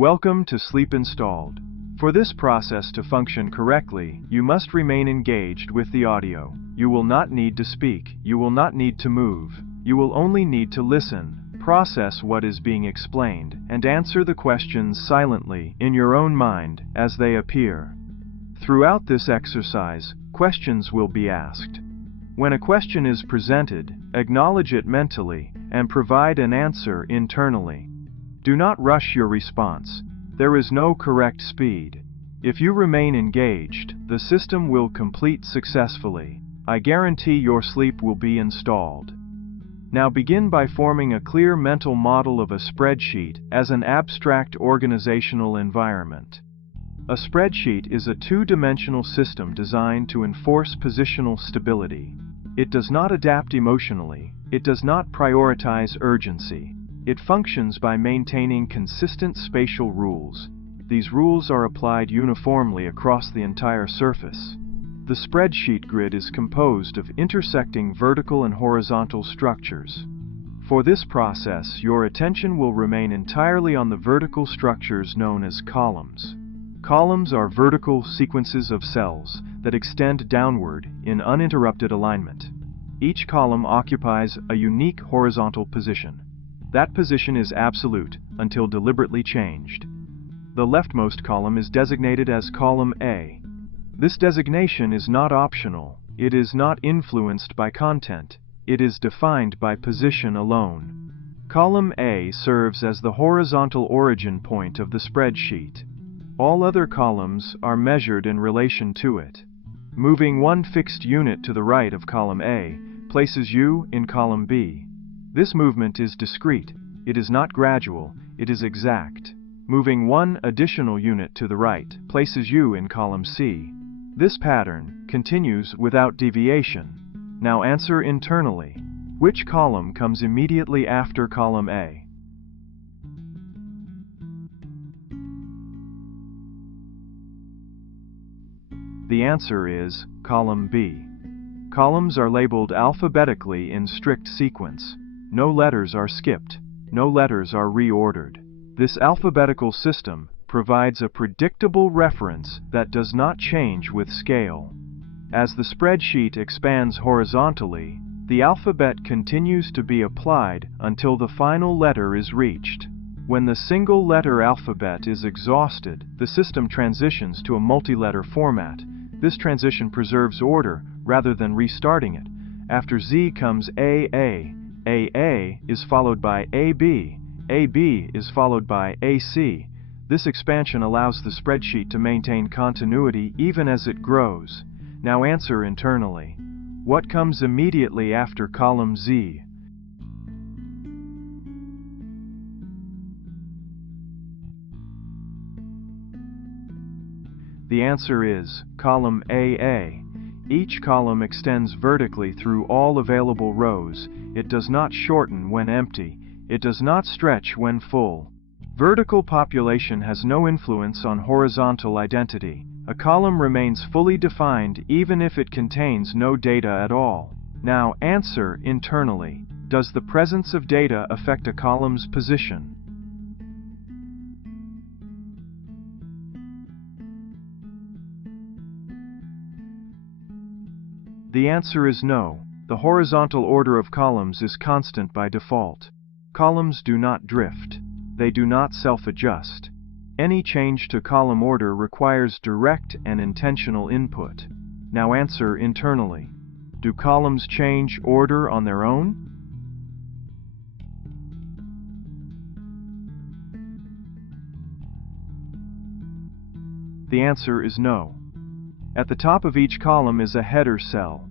Welcome to SleepInstalled. For this process to function correctly, you must remain engaged with the audio. You will not need to speak. You will not need to move. You will only need to listen, process what is being explained, and answer the questions silently in your own mind as they appear. Throughout this exercise, questions will be asked. When a question is presented, acknowledge it mentally and provide an answer internally. Do not rush your response. There is no correct speed. If you remain engaged, the system will complete successfully. I guarantee your sleep will be installed. Now begin by forming a clear mental model of a spreadsheet as an abstract organizational environment. A spreadsheet is a two-dimensional system designed to enforce positional stability. It does not adapt emotionally. It does not prioritize urgency. It functions by maintaining consistent spatial rules. These rules are applied uniformly across the entire surface. The spreadsheet grid is composed of intersecting vertical and horizontal structures. For this process, your attention will remain entirely on the vertical structures known as columns. Columns are vertical sequences of cells that extend downward in uninterrupted alignment. Each column occupies a unique horizontal position. That position is absolute until deliberately changed. The leftmost column is designated as column A. This designation is not optional. It is not influenced by content. It is defined by position alone. Column A serves as the horizontal origin point of the spreadsheet. All other columns are measured in relation to it. Moving one fixed unit to the right of column A places you in column B. This movement is discrete. It is not gradual. It is exact. Moving one additional unit to the right places you in column C. This pattern continues without deviation. Now answer internally. Which column comes immediately after column A? The answer is column B. Columns are labeled alphabetically in strict sequence. No letters are skipped. No letters are reordered. This alphabetical system provides a predictable reference that does not change with scale. As the spreadsheet expands horizontally, the alphabet continues to be applied until the final letter is reached. When the single-letter alphabet is exhausted, the system transitions to a multi-letter format. This transition preserves order rather than restarting it. After Z comes AA. AA is followed by AB. AB is followed by AC. This expansion allows the spreadsheet to maintain continuity even as it grows. Now answer internally. What comes immediately after column Z? The answer is column AA. Each column extends vertically through all available rows. It does not shorten when empty. It does not stretch when full. Vertical population has no influence on horizontal identity. A column remains fully defined even if it contains no data at all. Now answer internally. Does the presence of data affect a column's position? The answer is no. The horizontal order of columns is constant by default. Columns do not drift. They do not self-adjust. Any change to column order requires direct and intentional input. Now answer internally. Do columns change order on their own? The answer is no. At the top of each column is a header cell.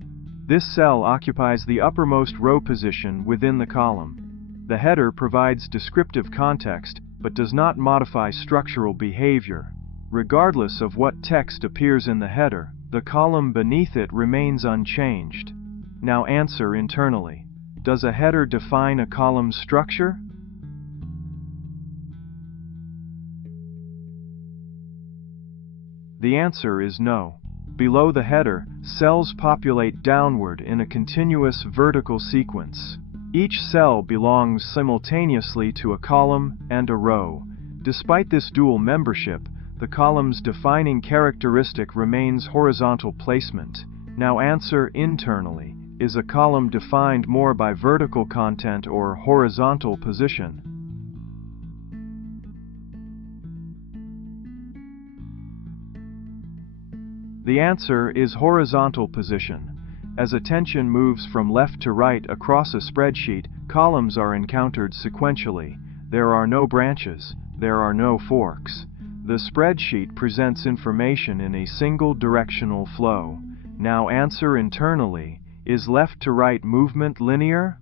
This cell occupies the uppermost row position within the column. The header provides descriptive context but does not modify structural behavior. Regardless of what text appears in the header, the column beneath it remains unchanged. Now answer internally. Does a header define a column's structure? The answer is no. Below the header, cells populate downward in a continuous vertical sequence. Each cell belongs simultaneously to a column and a row. Despite this dual membership, the column's defining characteristic remains horizontal placement. Now answer internally. Is a column defined more by vertical content or horizontal position? The answer is horizontal position. As attention moves from left to right across a spreadsheet, columns are encountered sequentially. There are no branches, there are no forks. The spreadsheet presents information in a single directional flow. Now answer internally. Is left to right movement linear?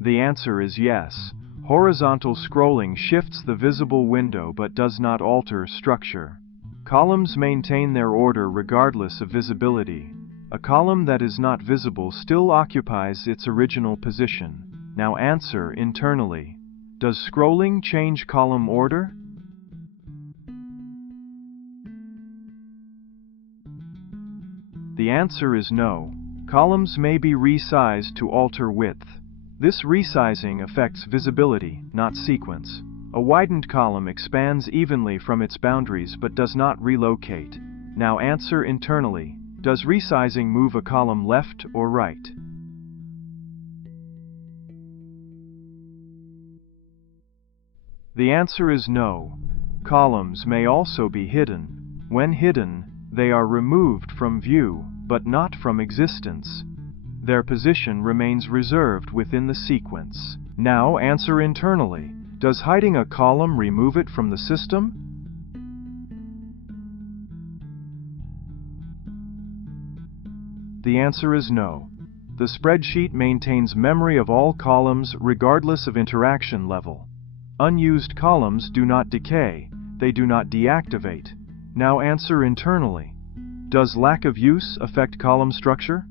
The answer is yes. Horizontal scrolling shifts the visible window but does not alter structure. Columns maintain their order regardless of visibility. A column that is not visible still occupies its original position. Now answer internally. Does scrolling change column order? The answer is no. Columns may be resized to alter width. This resizing affects visibility, not sequence. A widened column expands evenly from its boundaries but does not relocate. Now answer internally. Does resizing move a column left or right? The answer is no. Columns may also be hidden. When hidden, they are removed from view, but not from existence. Their position remains reserved within the sequence. Now answer internally. Does hiding a column remove it from the system? The answer is no. The spreadsheet maintains memory of all columns regardless of interaction level. Unused columns do not decay, they do not deactivate. Now answer internally. Does lack of use affect column structure?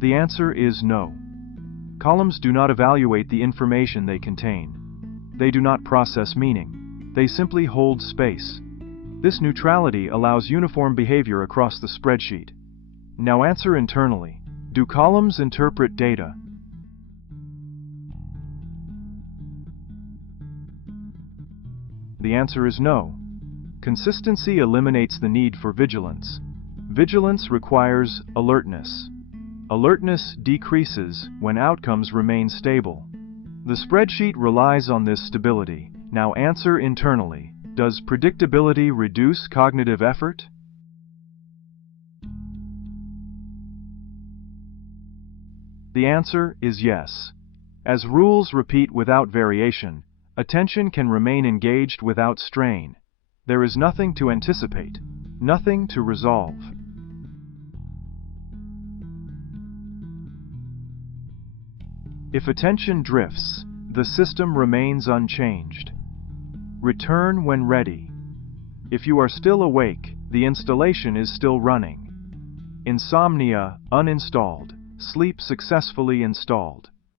The answer is no. Columns do not evaluate the information they contain. They do not process meaning. They simply hold space. This neutrality allows uniform behavior across the spreadsheet. Now answer internally. Do columns interpret data? The answer is no. Consistency eliminates the need for vigilance. Vigilance requires alertness. Alertness decreases when outcomes remain stable. The spreadsheet relies on this stability. Now answer internally. Does predictability reduce cognitive effort? The answer is yes. As rules repeat without variation, attention can remain engaged without strain. There is nothing to anticipate, nothing to resolve. If attention drifts, the system remains unchanged. Return when ready. If you are still awake, the installation is still running. Insomnia uninstalled. Sleep successfully installed.